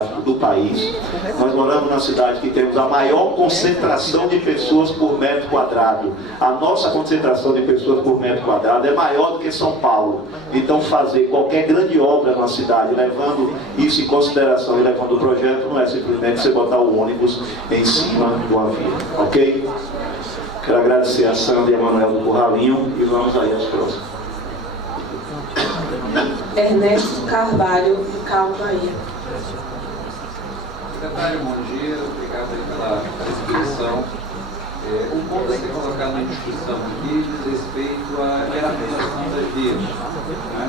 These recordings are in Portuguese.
do país. Nós moramos na cidade que temos a maior concentração de pessoas por metro quadrado. A nossa concentração de pessoas por metro quadrado é maior do que São Paulo. Então fazer qualquer grande obra na cidade, levando isso em consideração e levando o projeto, não é simplesmente você botar o ônibus em cima de uma via. Ok? Quero agradecer a Sandra e a Manuel do Curralinho e vamos aí às próximas. Ernesto Carvalho, do Cabo Bahia. Secretário, bom dia, obrigado aí pela explicação. Um ponto a ser colocado em discussão aqui diz respeito à hierarquização das vias. Né?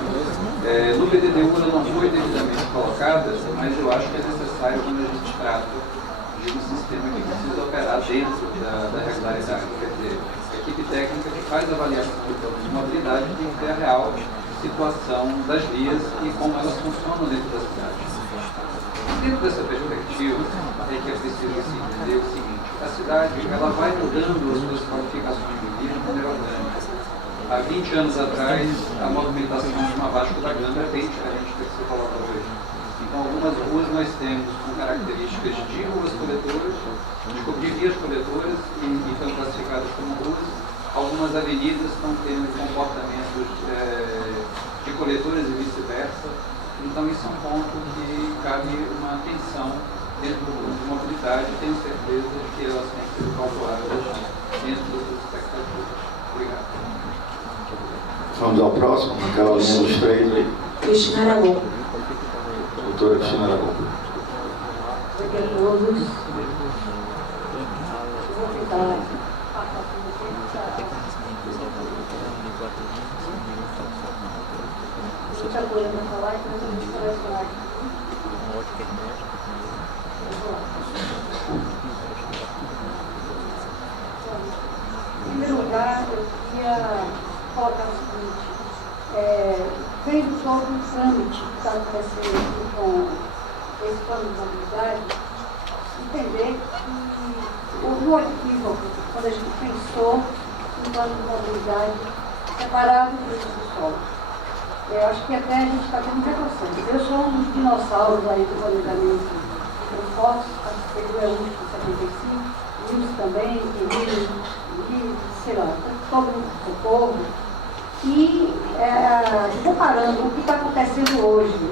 No PDDU ela não foi devidamente colocada, mas eu acho que é necessário quando a gente trata de um sistema que precisa operar dentro da regularidade. Quer dizer, a equipe técnica que faz a avaliação do plano de mobilidade tem que ter a real situação das vias e como elas funcionam dentro da cidade. Dentro dessa perspectiva, é que é preciso entender o seguinte: a cidade ela vai mudando as suas qualificações de via de maneira orgânica. Há 20 anos atrás, a movimentação de uma Vasco da Gama é bem diferente do que se coloca hoje. Então, algumas ruas nós temos com características de ruas coletoras, de vias coletoras e estão classificadas como ruas. Algumas avenidas estão tendo comportamentos de coletoras e vice-versa. Então, isso é um ponto que cabe uma atenção dentro do plano de mobilidade e tenho certeza de que elas têm sido calculadas dentro das suas expectativas. Obrigado. Vamos ao próximo, naquela linha dos três aí. Cristina Aragão. Doutora Cristina Aragão. Porque todos vou tentar muita coisa para falar, então a gente vai falar aqui. Em primeiro lugar, eu queria colocar o seguinte: vendo todo o trâmite que está acontecendo aqui com esse plano de mobilidade, entender que houve um equívoco quando a gente pensou no plano de mobilidade separado do uso do solo. Eu acho que até a gente está tendo retrocesso. Eu sou um dos dinossauros aí do planejamento de transportes, participei do E1 de 75, Wilson também, Emílio, sei lá, todo mundo do Socorro. E comparando o que está acontecendo hoje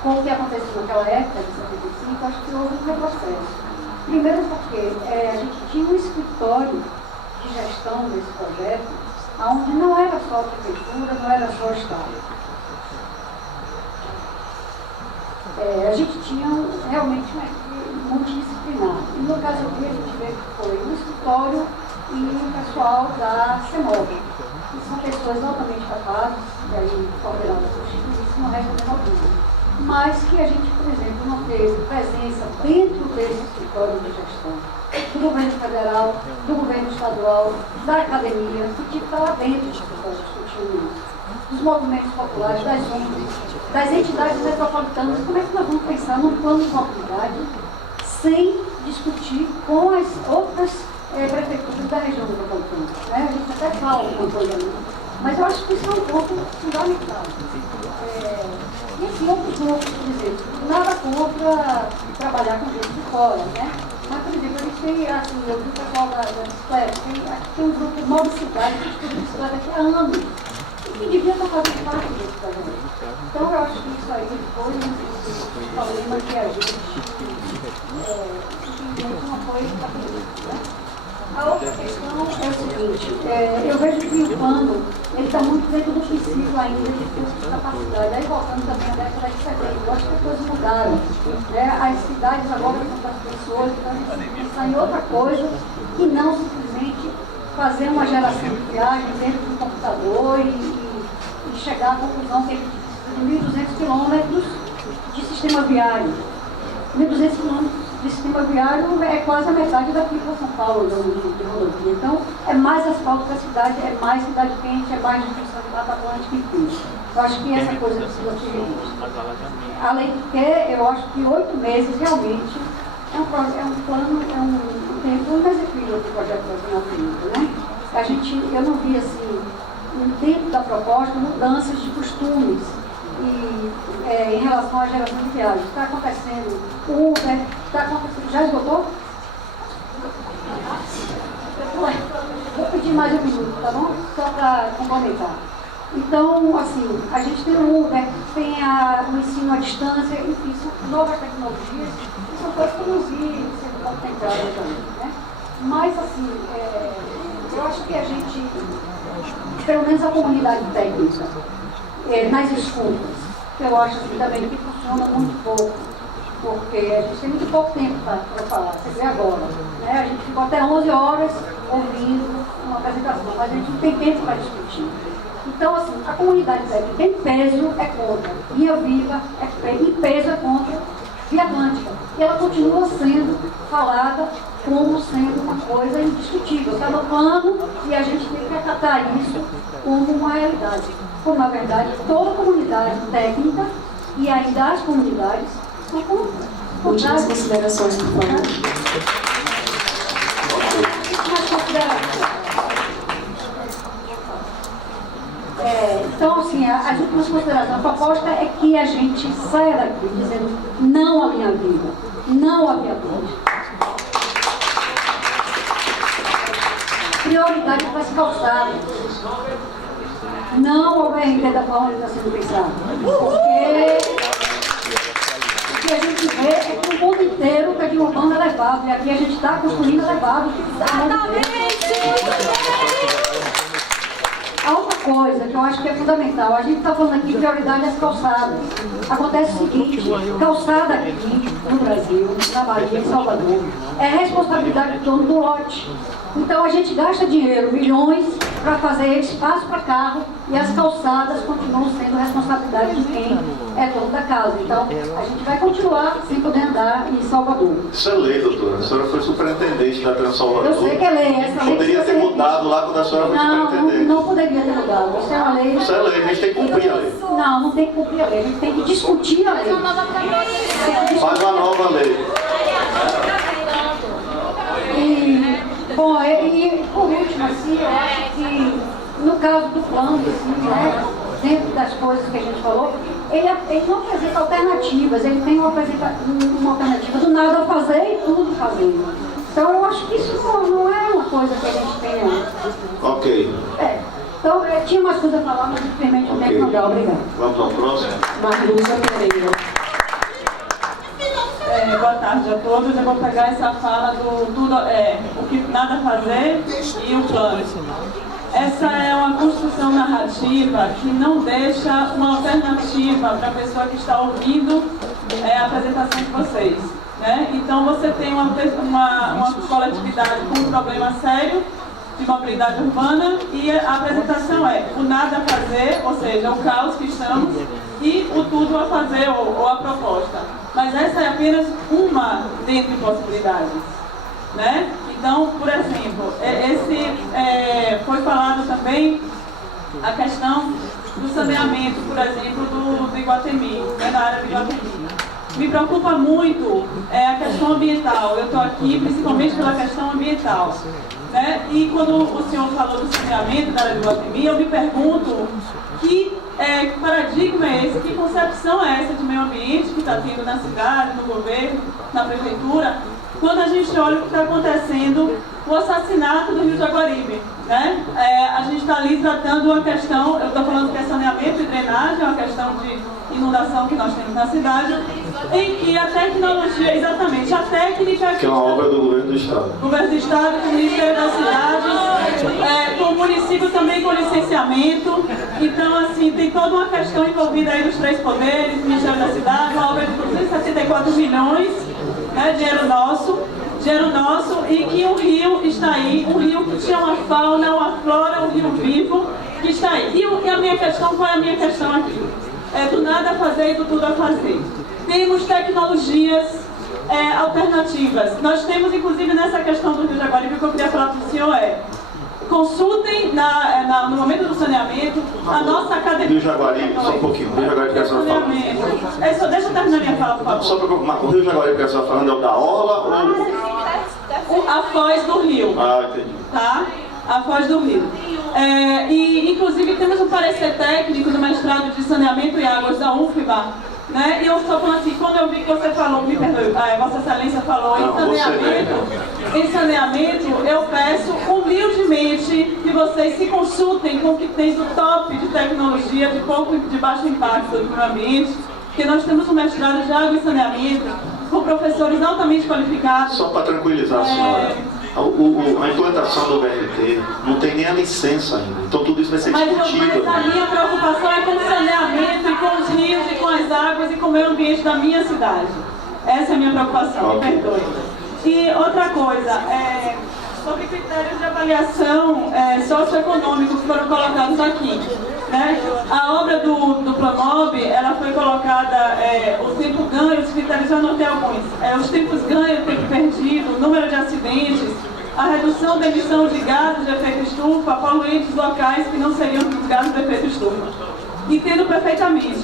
com o que aconteceu naquela época de 75, acho que houve um retrocesso. Primeiro porque a gente tinha um escritório de gestão desse projeto, onde não era só a prefeitura, não era só o Estado. A gente tinha realmente uma equipe multidisciplinar. E no caso aqui a gente vê que foi o escritório e o pessoal da CEMOB, que são pessoas altamente capazes, e aí coordenadas por isso não resta a menor dúvida. Mas que a gente, por exemplo, não teve presença dentro desse escritório de gestão do governo federal, do governo estadual, da academia, que tinha que estar lá dentro do escritório discutindo isso, dos movimentos populares, das ONGs, das entidades metropolitanas. Como é que nós vamos pensar num plano de mobilidade sem discutir com as outras prefeituras da região metropolitana? Né? A gente até fala alguma coisa ali, mas eu acho que isso é um ponto fundamental. E assim, outros grupos, por exemplo, nada contra trabalhar com gente de fora, né? Mas, por exemplo, a gente tem, assim, eu vi o pessoal da bicicleta, tem um grupo de Nova Cidade que estuda bicicleta aqui há anos, e que devia estar fazendo parte desse projeto. Então, eu acho que isso aí foi um problema que a gente não foi atendido, né? A outra questão é o seguinte: eu vejo que o plano está muito dentro do princípio ainda de custo de capacidade. Aí voltando também à década de 70, eu acho que as coisas mudaram. As cidades agora são para as pessoas, então a gente tem que pensar em outra coisa e não simplesmente fazer uma geração de viagem dentro do computador e chegar à conclusão que a gente precisa de 1.200 quilômetros de sistema viário. 1.200 quilômetros de sistema viário é quase a metade daqui para São Paulo, de rodovia. Então, é mais asfalto da cidade, é mais cidade quente, é mais distribuição de Mata Atlântica, enfim. Eu acho que essa coisa precisa ser revista. Além de que, eu acho que 8 meses realmente é um plano, é um tempo inexequível para o projeto nacional clínico, né? Eu não vi, assim, dentro da proposta, mudanças de costumes. em relação à geração de viagens. Está acontecendo Uber, está acontecendo... Já esgotou? Vou pedir mais um minuto, tá bom? Só para complementar. Então, assim, a gente tem o Uber, tem o ensino à distância, enfim, são novas tecnologias, que são coisas que eu não vi sendo contempladas também, né? Mas, assim, eu acho que a gente, pelo menos a comunidade técnica, nas escutas, eu acho assim, também que funciona muito pouco, porque a gente tem muito pouco tempo para falar, você vê agora, né? A gente ficou até 11 horas ouvindo uma apresentação, mas a gente não tem tempo para discutir. Então, assim, a comunidade técnica em peso é contra, Via Viva em peso é contra Via Atlântica. E ela continua sendo falada como sendo uma coisa indiscutível. Está no plano e a gente tem que acatar isso como uma realidade. Como, na verdade, toda a comunidade técnica e ainda as comunidades são contra. Últimas considerações, por favor. Então, assim, as últimas considerações, a proposta é que a gente saia daqui dizendo não à linha viva, não à Via Atlântica. Prioridade para as calçadas, não ao BRT da forma que está sendo pensado. Porque o que a gente vê é que o mundo inteiro está derrubando elevado, e aqui a gente está construindo elevado. A outra coisa que eu acho que é fundamental, a gente está falando aqui de prioridade às calçadas. Acontece o seguinte, calçada aqui no Brasil, na Bahia, em Salvador, é responsabilidade do dono do lote. Então a gente gasta dinheiro, milhões, para fazer espaço para carro e as calçadas continuam sendo responsabilidade de quem é dono da casa. Então a gente vai continuar sem poder andar em Salvador. Isso é lei, doutora. A senhora foi superintendente da Transalvador. Eu sei que é lei. Essa lei poderia ter mudado lá quando a senhora foi superintendente. Não poderia ter mudado. Isso é uma lei. Isso é lei, a gente tem que cumprir a lei. Não tem que cumprir a lei. A gente tem que discutir a lei. Faz uma nova lei. Bom, e por último, assim, eu acho que no caso do plano, assim, né, dentro das coisas que a gente falou, ele não apresenta alternativas, ele tem uma alternativa do nada a fazer e tudo fazer. Então eu acho que isso não é uma coisa que a gente tenha. Ok. Então, tinha umas coisas a falar, mas infelizmente o tempo não dá. Obrigada. Vamos ao próximo. Marluza Pereira. Boa tarde a todos. Eu vou pegar essa fala do tudo, o que nada fazer e o plano. Essa é uma construção narrativa que não deixa uma alternativa para a pessoa que está ouvindo a apresentação de vocês. Né? Então você tem uma coletividade com um problema sério de mobilidade urbana e a apresentação é o nada a fazer, ou seja, o caos que estamos, e o tudo a fazer ou a proposta. Mas essa é apenas uma dentre possibilidades. Né? Então, por exemplo, foi falado também a questão do saneamento, por exemplo, do Iguatemi, né, da área do Iguatemi. Me preocupa muito a questão ambiental. Eu estou aqui principalmente pela questão ambiental. Né? E quando o senhor falou do saneamento da área do Iguatemi, eu me pergunto que paradigma é esse, que concepção é essa de meio ambiente que está tendo na cidade, no governo, na prefeitura, quando a gente olha o que está acontecendo, o assassinato do Rio Jaguaribe. Né? A gente está ali tratando uma questão, eu estou falando que é saneamento e drenagem, é uma questão de inundação que nós temos na cidade, em que a tecnologia, exatamente, a técnica... Que é uma obra do governo do Estado. Governo do Estado, com o Ministério das Cidades, com o município também com licenciamento. Então, assim, tem toda uma questão envolvida aí dos três poderes, Ministério da Cidade, uma obra de 274 milhões, né, dinheiro nosso, e que o rio está aí, um rio que tinha uma fauna, uma flora, um rio vivo, que está aí. E a minha questão, qual é a minha questão aqui? Do nada a fazer e do tudo a fazer. Temos tecnologias alternativas. Nós temos, inclusive, nessa questão do Rio Jaguaribe, o que eu queria falar para o senhor consultem no momento do saneamento a nossa academia. Rio Jaguaribe, só um pouquinho. O Rio Jaguaribe que a senhora fala. Deixa eu terminar minha fala, por favor. Só para o Rio Jaguaribe que a senhora falando é o da Orla ou... A foz do rio. Ah, entendi. Tá? A foz do rio. E, inclusive, temos um parecer técnico do mestrado de saneamento e águas da UFBA, né? E eu estou falando assim, quando eu vi que você falou, me perdoe, Vossa Excelência falou em saneamento, eu peço humildemente que vocês se consultem com o que tem do top de tecnologia, de baixo impacto do meio ambiente, porque nós temos um mestrado de água e saneamento com professores altamente qualificados. Só para tranquilizar a senhora, a implantação do BRT não tem nem a licença ainda, então tudo isso vai ser discutido. Mas a minha preocupação é com o saneamento e com os rios e com as águas e com o meio ambiente da minha cidade. Essa é a minha preocupação, me perdoe. E outra coisa, sobre critérios de avaliação socioeconômicos que foram colocados aqui. Né? A obra do Promob, ela foi colocada, o tempo ganho, os critérios eu anotei alguns, os tempos ganho, o tempo perdido, o número de acidentes, a redução da emissão de gases de efeito estufa, poluentes locais que não seriam dos gases de efeito estufa. Entendo perfeitamente,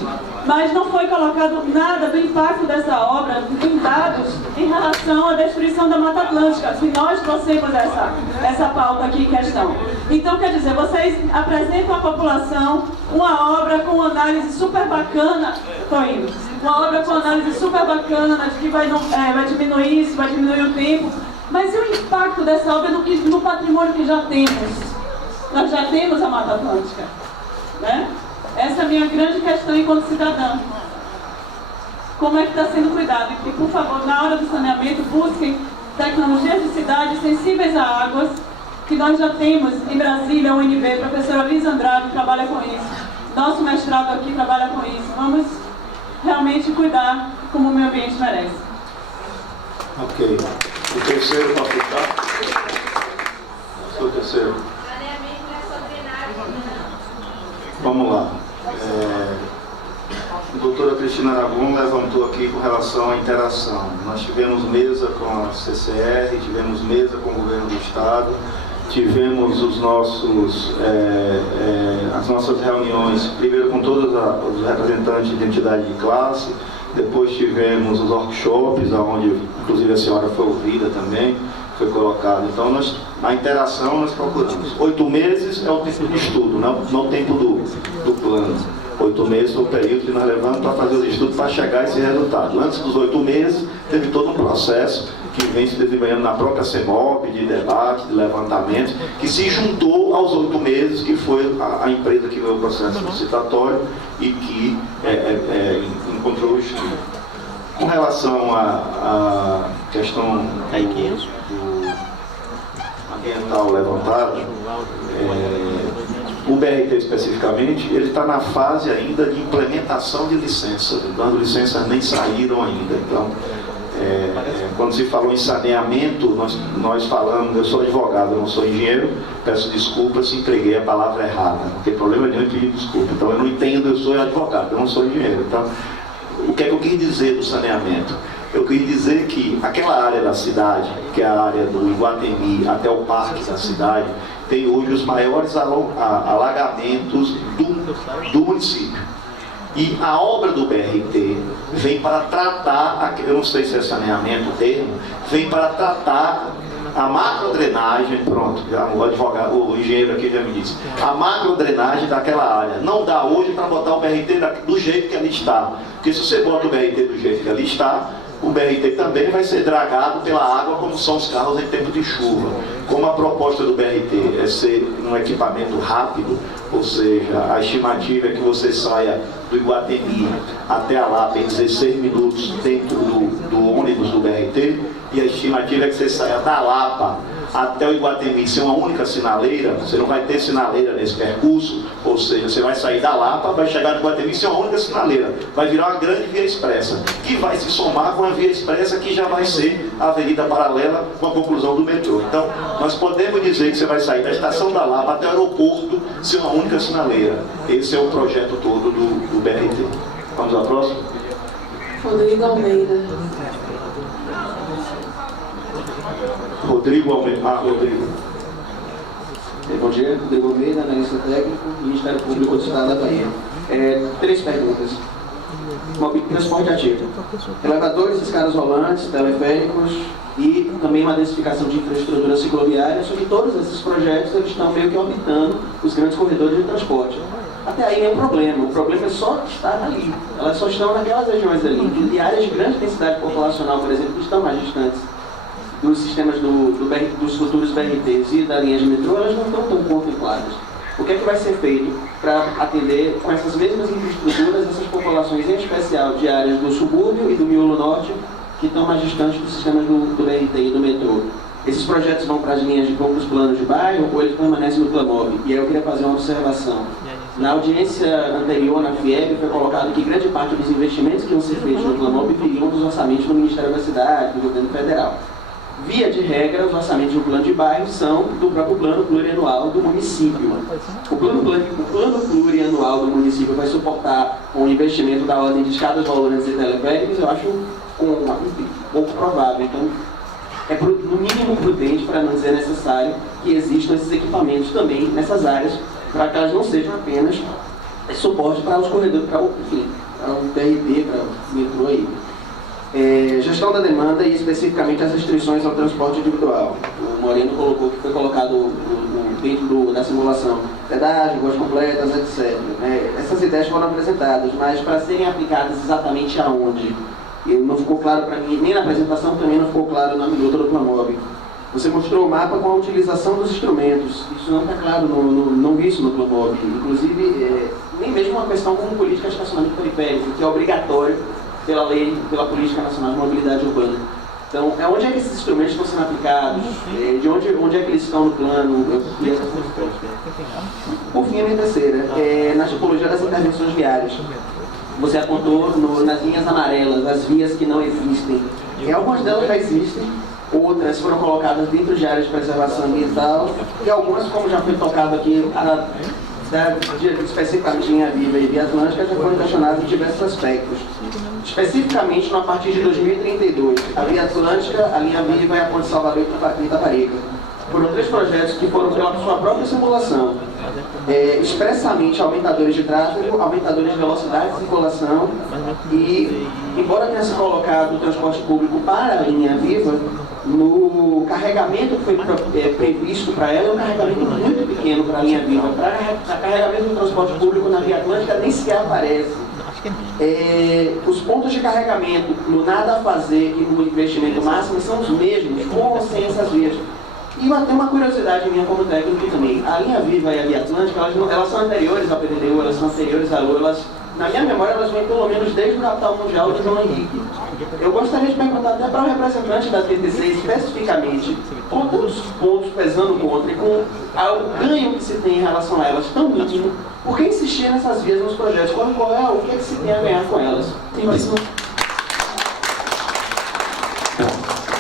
mas não foi colocado nada do impacto dessa obra em dados em relação à destruição da Mata Atlântica, se nós trouxemos essa pauta aqui em questão. Então, quer dizer, vocês apresentam à população uma obra com análise super bacana, uma obra com análise super bacana de que vai diminuir isso, vai diminuir o tempo, mas e o impacto dessa obra no patrimônio que já temos? Nós já temos a Mata Atlântica, né? Essa é a minha grande questão enquanto cidadã. Como é que está sendo cuidado? E, por favor, na hora do saneamento, busquem tecnologias de cidades sensíveis a águas, que nós já temos em Brasília, a UNB, a professora Lisa Andrade trabalha com isso. Nosso mestrado aqui trabalha com isso. Vamos realmente cuidar como o meio ambiente merece. Ok. O terceiro para aplicar? O terceiro. Vamos lá. A doutora Cristina Aragon levantou aqui com relação à interação. Nós tivemos mesa com a CCR, tivemos mesa com o governo do Estado, tivemos as nossas reuniões, primeiro com todos os representantes de identidade de classe, depois tivemos os workshops, onde inclusive a senhora foi ouvida também, foi colocado. Então, a interação nós procuramos. 8 meses é o tempo de estudo, não o tempo do plano. 8 meses foi o período que nós levamos para fazer os estudos para chegar a esse resultado. Antes dos 8 meses, teve todo um processo que vem se desenvolvendo na própria CEMOB, de debate, de levantamento, que se juntou aos 8 meses, que foi a empresa que veio o processo licitatório e que encontrou o estudo. Com relação à questão ambiental levantada, o BRT especificamente, ele está na fase ainda de implementação de licenças, então as licenças nem saíram ainda. Então, quando se falou em saneamento, nós falamos, eu sou advogado, eu não sou engenheiro, peço desculpa se entreguei a palavra errada, não tem problema nenhum em pedir desculpa. Então eu não entendo, eu sou advogado, eu não sou engenheiro. Então, o que é que eu quis dizer do saneamento? Eu quis dizer que aquela área da cidade, que é a área do Iguatemi até o parque da cidade, tem hoje os maiores alagamentos do município. E a obra do BRT vem para tratar, eu não sei se é saneamento o termo, vem para tratar a macrodrenagem, pronto, o advogado, o engenheiro aqui já me disse, a macrodrenagem daquela área. Não dá hoje para botar o BRT do jeito que ali está, porque se você bota o BRT do jeito que ali está, o BRT também vai ser dragado pela água, como são os carros em tempo de chuva. Como a proposta do BRT é ser um equipamento rápido, ou seja, a estimativa é que você saia do Iguatemi até a Lapa em 16 minutos dentro do ônibus do BRT, e a estimativa é que você saia da Lapa até o Iguatemi ser uma única sinaleira. Você não vai ter sinaleira nesse percurso, ou seja, você vai sair da Lapa, vai chegar no Iguatemi ser uma única sinaleira, vai virar uma grande via expressa, que vai se somar com a via expressa que já vai ser a avenida paralela com a conclusão do metrô. Então, nós podemos dizer que você vai sair da estação da Lapa até o aeroporto ser uma única sinaleira. Esse é o projeto todo do BRT. Vamos à próxima? Rodrigo Almeida. Rodrigo Almeida. Rodrigo. Bom dia, Rodrigo Almeida, analista técnico, Ministério Público do Estado da Bahia. 3 perguntas. transporte ativo. Elevadores, escadas rolantes, teleféricos e também uma densificação de infraestrutura cicloviária, só que todos esses projetos eles estão meio que orbitando os grandes corredores de transporte. Até aí nenhum problema, o problema é só estar ali. Elas só estão naquelas regiões ali, e áreas de grande densidade populacional, por exemplo, que estão mais distantes dos sistemas dos futuros BRTs e da linha de metrô, elas não estão tão contempladas. O que é que vai ser feito para atender com essas mesmas infraestruturas essas populações, em especial de áreas do subúrbio e do miolo norte, que estão mais distantes dos sistemas do BRT e do metrô? Esses projetos vão para as linhas, vão para os planos de bairro ou eles permanecem no Plamob? E aí eu queria fazer uma observação. Na audiência anterior, na FIEB, foi colocado que grande parte dos investimentos que iam ser feitos no Plamob viriam dos orçamentos do Ministério da Cidade, do Governo Federal. Via de regra, os orçamentos do plano de bairro são do próprio plano plurianual do município. O plano plurianual do município vai suportar um investimento da ordem de escadas rolantes e teleféricos, eu acho pouco provável. Então, é no mínimo prudente, para não dizer necessário, que existam esses equipamentos também nessas áreas, para que elas não sejam apenas suporte para os corredores, para o BRT, para o metrô aí. Gestão da demanda e especificamente as restrições ao transporte individual. O Moreno colocou que foi colocado dentro da simulação pedágio, ruas completas, etc. Essas ideias foram apresentadas, mas para serem aplicadas exatamente aonde? E não ficou claro para mim, nem na apresentação, também não ficou claro na minuta do Plamob. Você mostrou o mapa com a utilização dos instrumentos. Isso não está claro, não vi isso no Plamob. Inclusive, nem mesmo uma questão como política de estacionamento periférico, que é obrigatório pela lei, pela Política Nacional de Mobilidade Urbana. Então, onde é que esses instrumentos estão sendo aplicados? De onde é que eles estão no plano? Por fim, a minha terceira, na tipologia das intervenções viárias. Você apontou nas linhas amarelas, as vias que não existem. Algumas delas já existem, outras foram colocadas dentro de áreas de preservação ambiental, e algumas, como já foi tocado aqui, especificamente Linha Viva e Via Atlântica, já foram questionadas em diversos aspectos. Especificamente, a partir de 2032, a Via Atlântica, a Linha Viva e a Ponte Salvador e Itaparica. Foram 3 projetos que foram pela sua própria simulação. Expressamente aumentadores de tráfego, aumentadores de velocidade de circulação e, embora tenha se colocado o transporte público para a Linha Viva, no carregamento que foi previsto para ela, é um carregamento muito pequeno para a Linha Viva. Para carregamento do transporte público na Via Atlântica nem sequer aparece. Os pontos de carregamento no nada a fazer e no investimento máximo são os mesmos, com ou sem essas vias. E até uma curiosidade minha como técnico também, a Linha Viva e a Via Atlântica, elas são anteriores ao PDDU, elas são anteriores à LU, na minha memória elas vêm pelo menos desde o capital mundial de João Henrique. Eu gostaria de perguntar até para o representante da TTC especificamente, com todos os pontos pesando contra e com o ganho que se tem em relação a elas tão mínimo, por que insistir nessas vias nos projetos? O que é que se tem a ganhar com elas?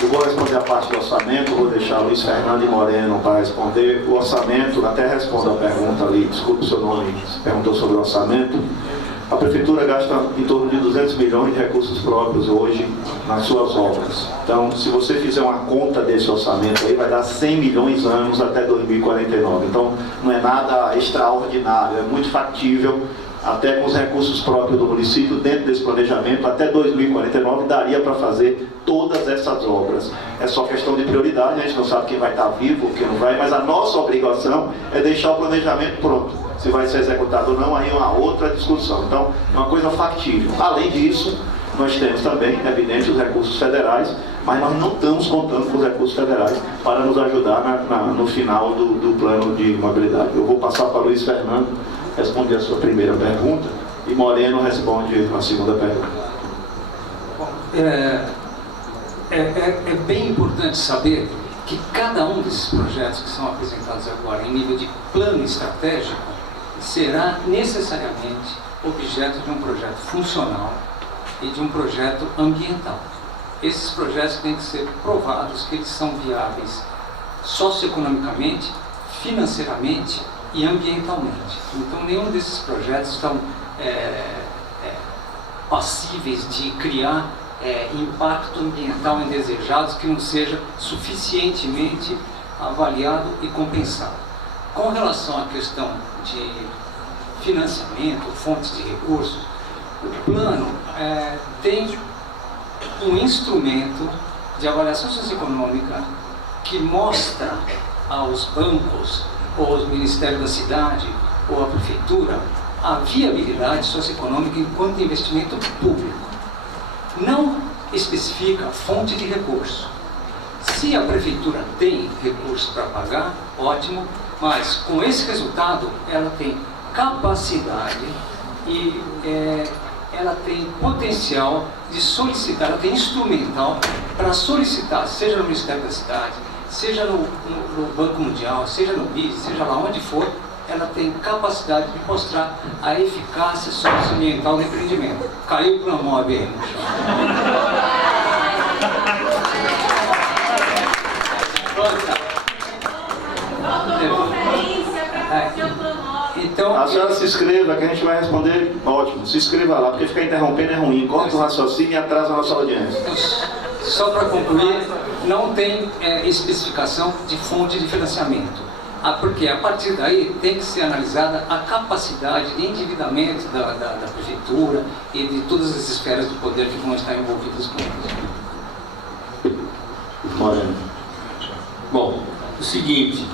Eu vou responder a parte do orçamento, vou deixar Luiz Fernando e Moreno para responder. O orçamento, até respondo a pergunta ali, desculpe o seu nome, perguntou sobre o orçamento. A Prefeitura gasta em torno de 200 milhões de recursos próprios hoje nas suas obras. Então, se você fizer uma conta desse orçamento aí, vai dar 100 milhões anos até 2049. Então, não é nada extraordinário, é muito factível. Até com os recursos próprios do município, dentro desse planejamento, até 2049 daria para fazer todas essas obras. É só questão de prioridade, a gente não sabe quem vai estar vivo, quem não vai, mas a nossa obrigação é deixar o planejamento pronto. Se vai ser executado ou não, aí é uma outra discussão. Então, é uma coisa factível. Além disso, nós temos também, evidente, os recursos federais, mas nós não estamos contando com os recursos federais para nos ajudar no final do plano de mobilidade. Eu vou passar para o Luiz Fernando responder a sua primeira pergunta e Moreno responde a segunda pergunta. Bom, é bem importante saber que cada um desses projetos que são apresentados agora em nível de plano estratégico será necessariamente objeto de um projeto funcional e de um projeto ambiental. Esses projetos têm que ser provados que eles são viáveis socioeconomicamente, financeiramente e ambientalmente. Então, nenhum desses projetos estão passíveis de criar impacto ambiental indesejados que não seja suficientemente avaliado e compensado. Com relação à questão de financiamento, fontes de recursos, O plano tem um instrumento de avaliação socioeconômica que mostra aos bancos, ou aos ministérios da cidade, ou à prefeitura, a viabilidade socioeconômica enquanto investimento público. Não especifica fonte de recurso. Se a prefeitura tem recurso para pagar, ótimo, mas com esse resultado ela tem capacidade e ela tem potencial de solicitar, ela tem instrumental para solicitar, seja no Ministério da Cidade, seja no Banco Mundial, seja no BID, seja lá onde for, ela tem capacidade de mostrar a eficácia socioambiental do empreendimento. Caiu para uma ABM no chão. Então, a senhora se inscreva que a gente vai responder, ótimo, se inscreva lá, porque ficar interrompendo é ruim, corta o raciocínio e atrasa a nossa audiência. Só para concluir, não tem especificação de fonte de financiamento, porque a partir daí tem que ser analisada a capacidade de endividamento da prefeitura e de todas as esferas do poder que vão estar envolvidas com isso. Moreno. Bom, o seguinte,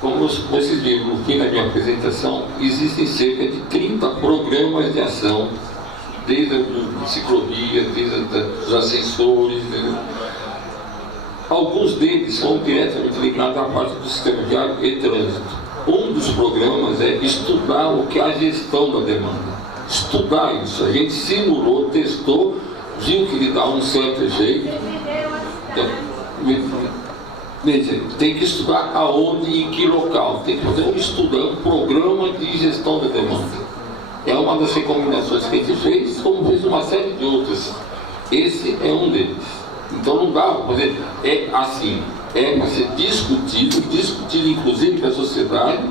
como vocês viram no fim da minha apresentação, existem cerca de 30 programas de ação, desde a ciclovia, desde os ascensores, alguns deles são diretamente ligados à parte do sistema viário e trânsito. Um dos programas é estudar o que é a gestão da demanda. Estudar isso, a gente simulou, testou, viu que ele dá um certo efeito. Tem que estudar aonde e em que local. Tem que fazer um programa de gestão da demanda. É uma das recomendações que a gente fez, como fez uma série de outras. Esse é um deles. Então não dá para fazer, é assim, é para ser discutido inclusive com a sociedade,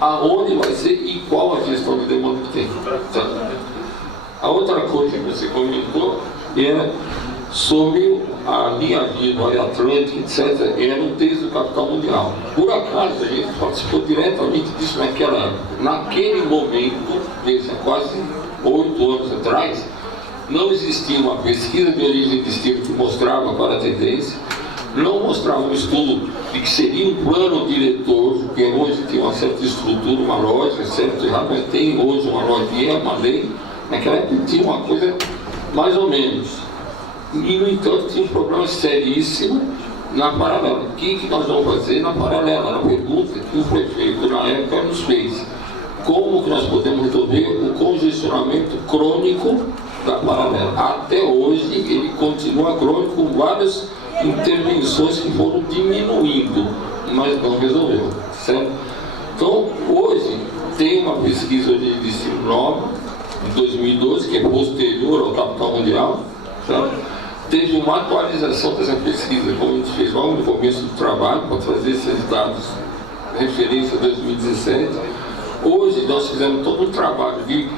aonde vai ser e qual a gestão de demanda que tem. A outra coisa que você comentou era sobre a linha viva, a Atlântica, etc., era um texto do Capital Mundial. Por acaso, a gente participou diretamente disso naquela época. Naquele momento, quase 8 anos atrás, não existia uma pesquisa de origem de destino que mostrava qual era a tendência, não mostrava um estudo de que seria um plano diretor, que hoje tem uma certa estrutura, uma lógica, certo e errado, mas tem hoje uma lógica e é uma lei. Naquela época tinha uma coisa mais ou menos. E, no entanto, tinha um problema seríssimo na paralela. O que nós vamos fazer na paralela? Era a pergunta que o prefeito, na época, nos fez. Como que nós podemos resolver o congestionamento crônico da paralela? Até hoje, ele continua crônico com várias intervenções que foram diminuindo, mas não resolveu, certo? Então, hoje, tem uma pesquisa de destino nova, de 2012, que é posterior ao Capital Mundial, certo? Teve uma atualização dessa pesquisa, como a gente fez logo no começo do trabalho, para trazer esses dados, referência a 2017. Hoje nós fizemos todo um trabalho de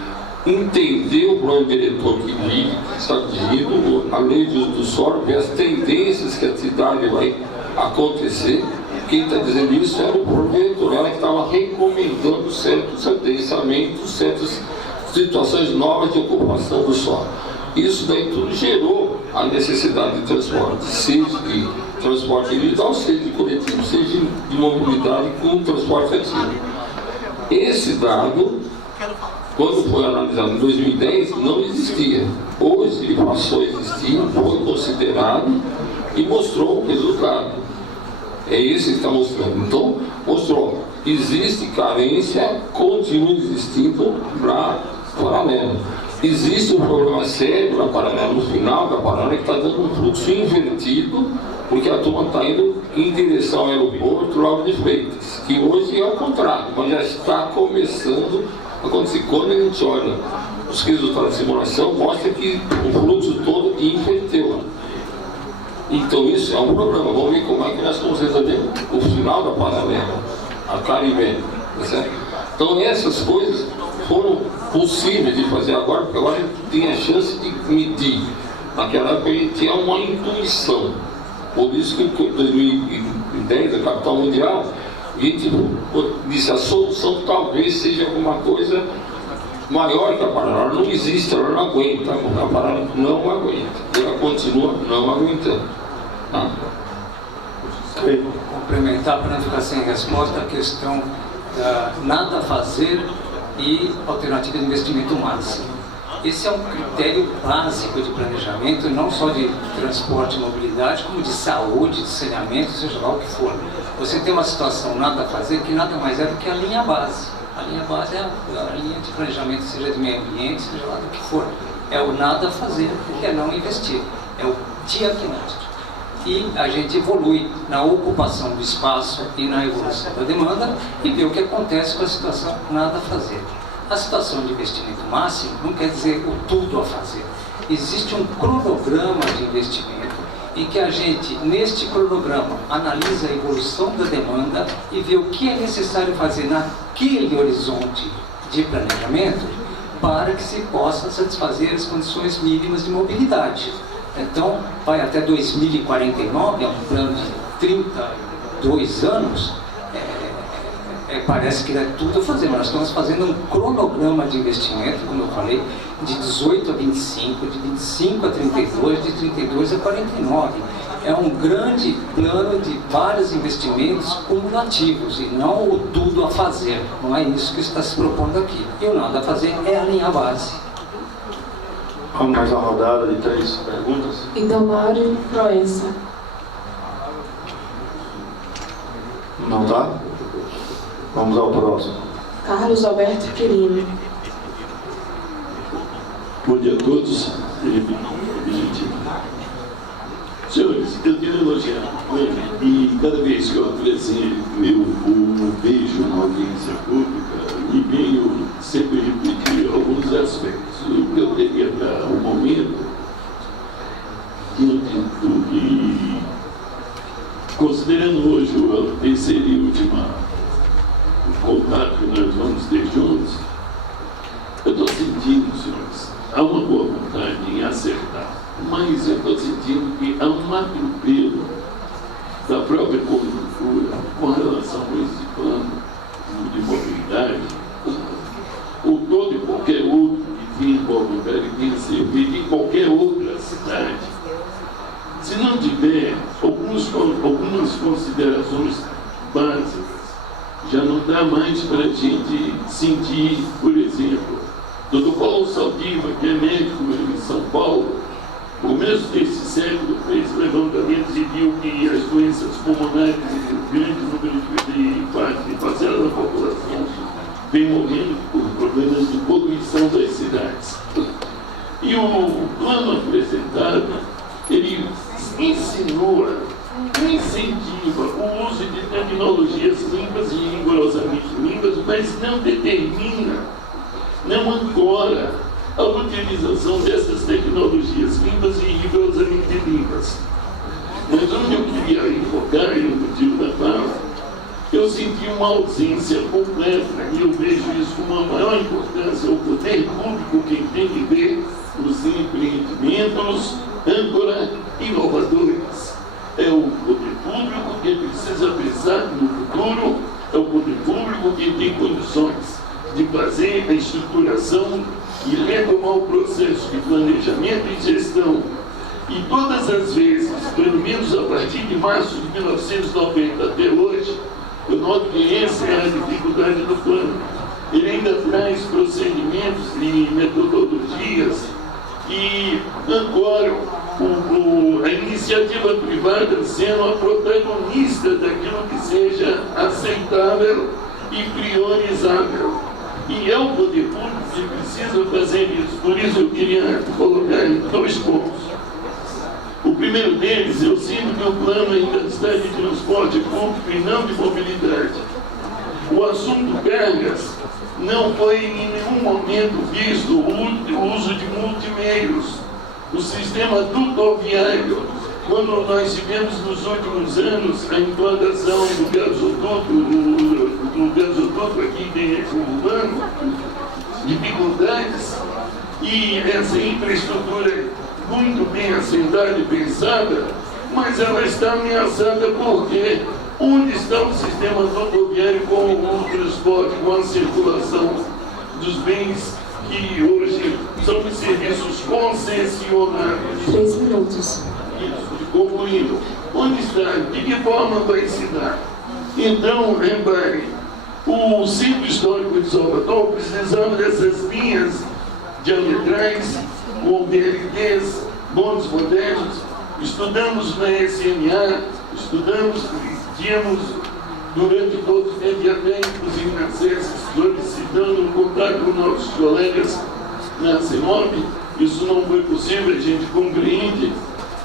entender o plano diretor que vive, que está dirigindo, a lei de uso do solo, ver as tendências que a cidade vai acontecer. Quem está dizendo isso era o provedor, ela que estava recomendando certos adensamentos, certas situações novas de ocupação do solo. Isso daí tudo gerou a necessidade de transporte, seja de transporte individual, seja de coletivo, seja de mobilidade com transporte ativo. Esse dado, quando foi analisado em 2010, não existia. Hoje ele passou a existir, foi considerado e mostrou o resultado. É esse que está mostrando. Então, mostrou, existe carência, continua existindo para paralela. Existe um problema sério na paralela, no final da paralela, que está dando um fluxo invertido, porque a turma está indo em direção ao aeroporto Lauro de Freitas, que hoje é o contrário, mas já está começando a acontecer. Quando a gente olha os resultados da simulação, mostra que o fluxo todo inverteu. Então isso é um problema. Vamos ver como é que nós vamos resolver o final da paralela, a Caribe, tá certo? Então essas coisas foram possíveis de fazer agora, porque agora a gente tem a chance de medir. Naquela época a gente tinha uma intuição. Por isso que em 2010, a Capital Mundial, a gente disse, a solução talvez seja alguma coisa maior que a Paraná. Não existe, ela não aguenta. A Paraná não aguenta. E ela continua não aguentando. Tá? Complementar para não ficar sem resposta a questão da nada a fazer e alternativa de investimento máximo. Esse é um critério básico de planejamento, não só de transporte e mobilidade, como de saúde, de saneamento, seja lá o que for. Você tem uma situação nada a fazer que nada mais é do que a linha base. A linha base é a linha de planejamento, seja de meio ambiente, seja lá do que for. É o nada a fazer, que é não investir. É o diagnóstico. E a gente evolui na ocupação do espaço e na evolução da demanda e vê o que acontece com a situação nada a fazer. A situação de investimento máximo não quer dizer o tudo a fazer. Existe um cronograma de investimento em que a gente, neste cronograma, analisa a evolução da demanda e vê o que é necessário fazer naquele horizonte de planejamento para que se possa satisfazer as condições mínimas de mobilidade. Então, vai até 2049, é um plano de 32 anos, parece que é tudo a fazer, mas nós estamos fazendo um cronograma de investimento, como eu falei, de 18 a 25, de 25 a 32, de 32 a 49. É um grande plano de vários investimentos cumulativos e não o tudo a fazer. Não é isso que está se propondo aqui. E o nada a fazer é a linha base. Vamos mais uma rodada de 3 perguntas. Indomário Proença. Não tá? Vamos ao próximo. Carlos Alberto Quirino. Bom dia a todos. Senhores, eu quero elogiar e cada vez que eu vejo uma audiência pública e venho sempre repetir alguns aspectos. O que eu teria para o momento, do que, considerando hoje a terceira e última contato que nós vamos ter juntos, eu estou sentindo, senhores, há uma boa vontade em acertar, mas eu estou sentindo que há um atropelo da própria conjuntura com relação a esse plano de mobilidade, ou todo e qualquer outro que tenha boa vontade e tenha servido em qualquer outra cidade. Se não tiver algumas considerações básicas, já não dá mais para a gente sentir, por exemplo, Dr. Paulo Saldiva, que é médico em São Paulo, no começo desse século fez levantamentos e viu que as doenças pulmonares e o grande número de parcela da população vem morrendo por problemas de poluição das cidades. E o plano apresentado, ele insinua, incentiva o uso de tecnologias limpas e rigorosamente limpas, mas não determina, não ancora a utilização dessas tecnologias limpas e rigorosamente limpas. Mas onde eu queria enfocar, e o motivo da fala, eu senti uma ausência completa, e eu vejo isso com uma maior importância. O poder público, quem tem que ver os empreendimentos âncora inovadores. É o poder público que precisa pensar no futuro, é o poder público que tem condições de fazer a estruturação e retomar o processo de planejamento e gestão. E todas as vezes, pelo menos a partir de março de 1990 até hoje, eu noto que essa é a dificuldade do plano. Ele ainda traz procedimentos e metodologias que ancoram a iniciativa privada sendo a protagonista daquilo que seja aceitável e priorizável. E é o poder público que precisa fazer isso. Por isso eu queria colocar em 2 pontos. O primeiro deles, eu sinto que o plano ainda está de transporte público e não de mobilidade. O assunto cargas não foi em nenhum momento visto o uso de multimeios. O sistema dutoviário, quando nós tivemos nos últimos anos a implantação do gasoduto aqui dentro urbano, dificuldades, e essa infraestrutura muito bem assentada e pensada, mas ela está ameaçada porque onde está o sistema rodoviário com o transporte, com a circulação dos bens que hoje são os serviços concessionados. 3 minutos. Isso, concluindo. Onde está? De que forma vai se dar? Então, repare, o Centro Histórico de Salvador precisava dessas linhas diametrais, com BLTs, bondes modernos. Estudamos na SMA, tínhamos durante todo o tempo e até inclusive na SES, solicitando contato com nossos colegas na CEMOB. Isso não foi possível, a gente compreende,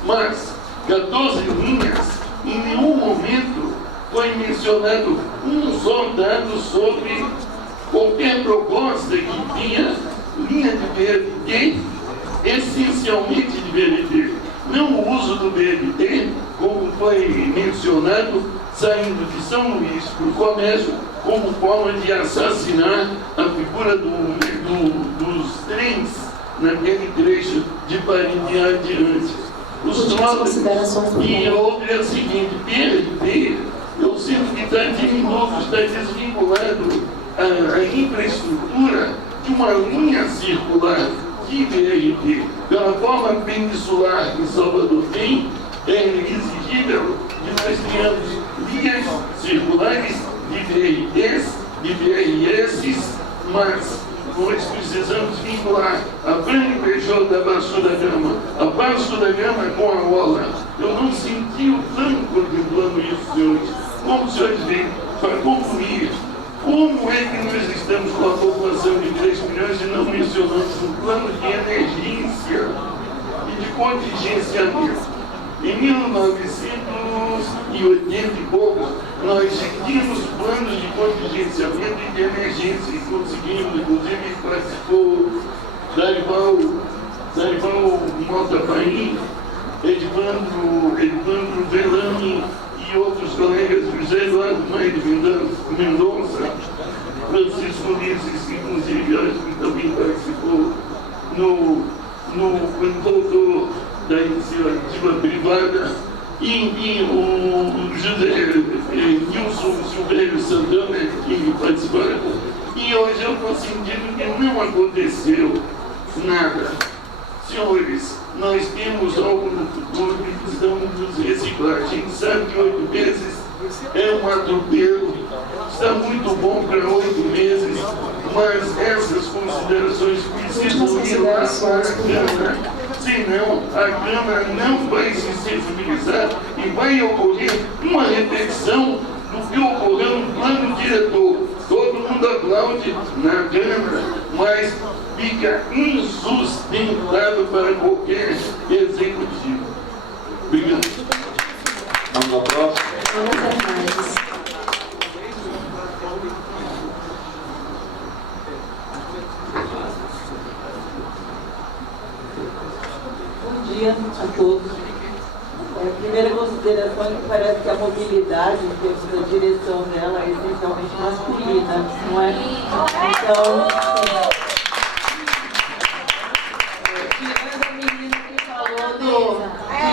mas 14 linhas, em nenhum momento foi mencionado um só dado sobre qualquer proposta que tinha linha de BRT, essencialmente de BRT. Não o uso do BRT, como foi mencionado, saindo de São Luís para o comércio, como forma de assassinar a figura dos trens naquele trecho de Paris em adiante. Os trocos, e outra é a seguinte: BRT, eu sinto que está diminuto, está desvinculado a infraestrutura de uma linha circular de BRT. Pela forma peninsular que Salvador tem, é exigível que nós tenhamos linhas circulares de BRTs, de BRS, mas nós precisamos vincular a Franco Peixoto da Baixo da Gama, a Baixo da Gama com a Ola. Eu não senti o plano contemplando isso, senhores. Como os senhores veem, para concluir, como é que nós estamos com a população de 3 milhões e não mencionamos um plano de emergência e de contingenciamento? Em 1980 e poucos, nós tínhamos planos de contingenciamento e de emergência e conseguimos, inclusive participou Darival Maltapaim, Edvandro Velani e outros colegas, José Eduardo Maia de Mendonça, Francisco Ulisses, inclusive acho que também participou quando voltou da iniciativa privada, e o José Nilson Silvério Santana, que participaram. E hoje eu estou sentindo que não aconteceu nada. Senhores, nós temos algo no futuro que precisamos reciclar. A gente sabe que 8 meses é um atropelo, está muito bom para 8 meses, mas essas considerações precisam ir lá para a Câmara. Senão, a Câmara não vai se sensibilizar e vai ocorrer uma repetição do que ocorreu no plano diretor. Todo mundo aplaude na Câmara, mas fica insustentável para qualquer executivo. Obrigado. Vamos ao próximo. Bom dia a todos. Primeira consideração é que parece que a mobilidade, em termos da direção dela, é essencialmente masculina, não é? Então, tirando a menina que falou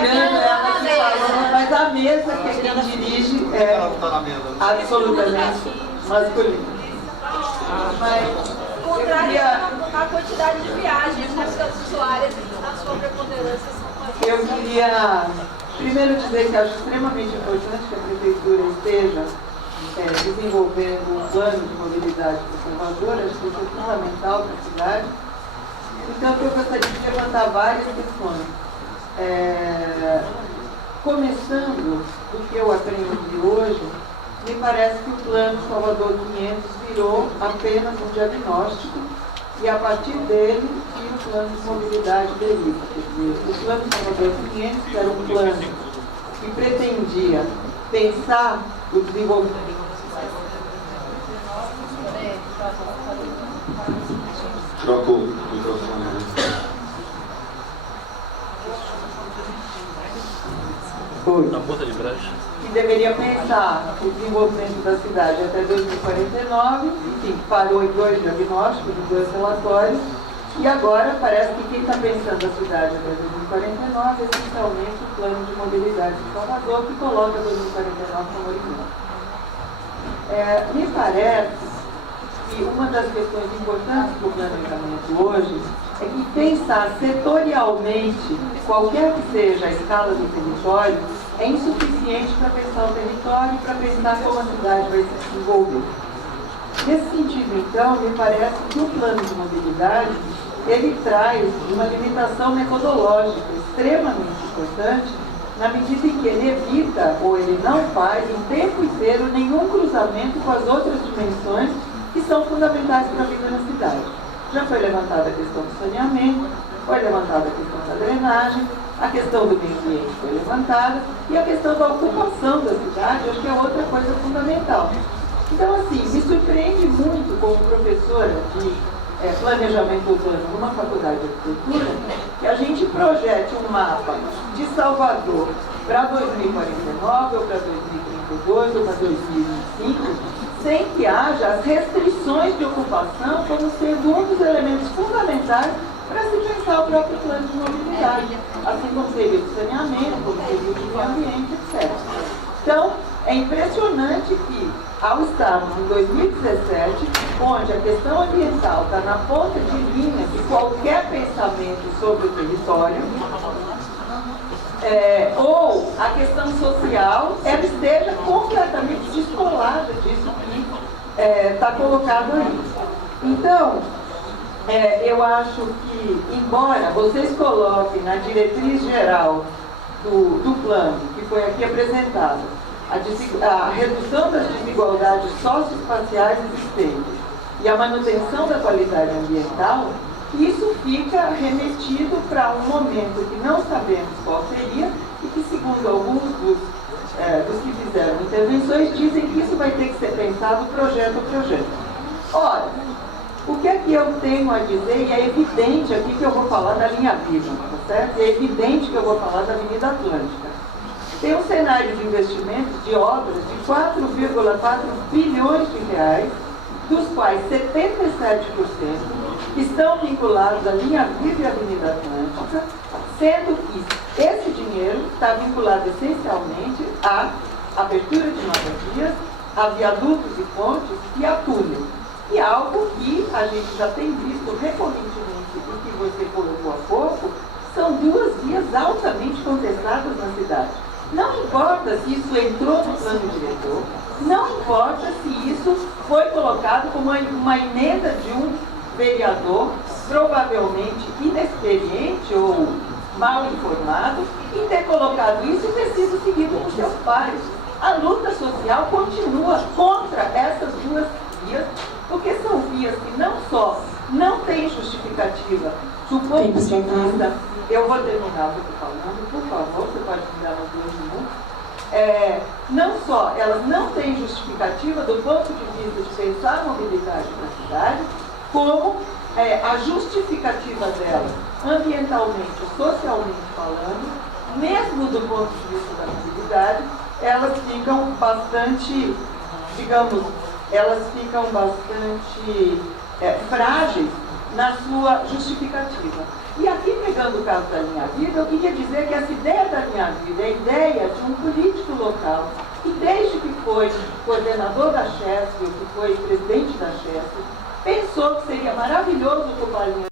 tirando ela que falou, mas a mesa que quem dirige é absolutamente masculina. Mas a quantidade de viagens que as usuárias na sua preponderância são mais. Eu queria primeiro dizer que acho extremamente importante que a Prefeitura esteja desenvolvendo um plano de mobilidade para Salvador, acho que isso é fundamental para a cidade. Então, eu gostaria de levantar várias questões. Começando do que eu aprendi hoje, me parece que o plano Salvador 500 virou apenas um diagnóstico e, a partir dele, o plano de mobilidade deriva. Quer dizer, o plano Salvador 500 era um plano que pretendia pensar o desenvolvimento. Troca o microfone. Na ponta de brecha. Que deveria pensar o desenvolvimento da cidade até 2049, enfim, parou em 2 diagnósticos, em 2 relatórios, e agora parece que quem está pensando a cidade até 2049 é essencialmente o plano de mobilidade de Salvador, que coloca 2049 como horizonte. Me parece que uma das questões importantes do planejamento hoje é que pensar setorialmente, qualquer que seja a escala do território, é insuficiente para pensar o território e para pensar como a cidade vai se desenvolver. Nesse sentido, então, me parece que o plano de mobilidade, ele traz uma limitação metodológica extremamente importante, na medida em que ele evita, ou ele não faz, o tempo inteiro, nenhum cruzamento com as outras dimensões que são fundamentais para a vida na cidade. Já foi levantada a questão do saneamento, foi levantada a questão da drenagem, a questão do meio ambiente foi levantada, e a questão da ocupação da cidade, acho que é outra coisa fundamental. Então, assim, me surpreende muito como professora de planejamento urbano numa faculdade de arquitetura, que a gente projete um mapa de Salvador para 2049, ou para 2032, ou para 2025, sem que haja as restrições de ocupação como sendo um dos elementos fundamentais para se pensar o próprio plano de mobilidade, assim como seria o saneamento, como seria o meio ambiente, etc. Então, é impressionante que, ao estarmos em 2017, onde a questão ambiental está na ponta de linha de qualquer pensamento sobre o território, ou a questão social, ela esteja completamente descolada disso que está colocado aí. Então, eu acho que, embora vocês coloquem na diretriz geral do plano, que foi aqui apresentada, a redução das desigualdades socioespaciais existentes e a manutenção da qualidade ambiental, isso fica remetido para um momento que não sabemos qual seria e que, segundo alguns dos que fizeram intervenções, dizem que isso vai ter que ser pensado projeto a projeto. Ora, o que é que eu tenho a dizer, e é evidente aqui que eu vou falar da linha viva, tá certo? É evidente que eu vou falar da Avenida Atlântica. Tem um cenário de investimentos de obras de 4,4 bilhões de reais, dos quais 77% estão vinculados à linha viva e à Avenida Atlântica, sendo que esse dinheiro está vinculado essencialmente à abertura de novas vias, a viadutos e pontes e a túnel. E algo que a gente já tem visto recorrentemente e que você colocou há pouco, são duas vias altamente contestadas na cidade. Não importa se isso entrou no plano diretor, não importa se isso foi colocado como uma emenda de um vereador, provavelmente inexperiente ou mal informado, em ter colocado isso e ter sido seguido por seus pares. A luta social continua contra essas duas vias, porque são vias que não só não têm justificativa do ponto de vista... Eu vou terminar o que eu estou falando, por favor, você pode me dar uns 2 minutos. Não só elas não têm justificativa do ponto de vista de pensar a mobilidade da cidade, como a justificativa delas, ambientalmente e socialmente falando, mesmo do ponto de vista da mobilidade, elas ficam bastante, digamos, frágeis na sua justificativa. E aqui, pegando o caso da linha viva, eu queria dizer que essa ideia da linha viva é a ideia de um político local que, desde que foi coordenador da Chesf, que foi presidente da Chesf, pensou que seria maravilhoso ocupar a linha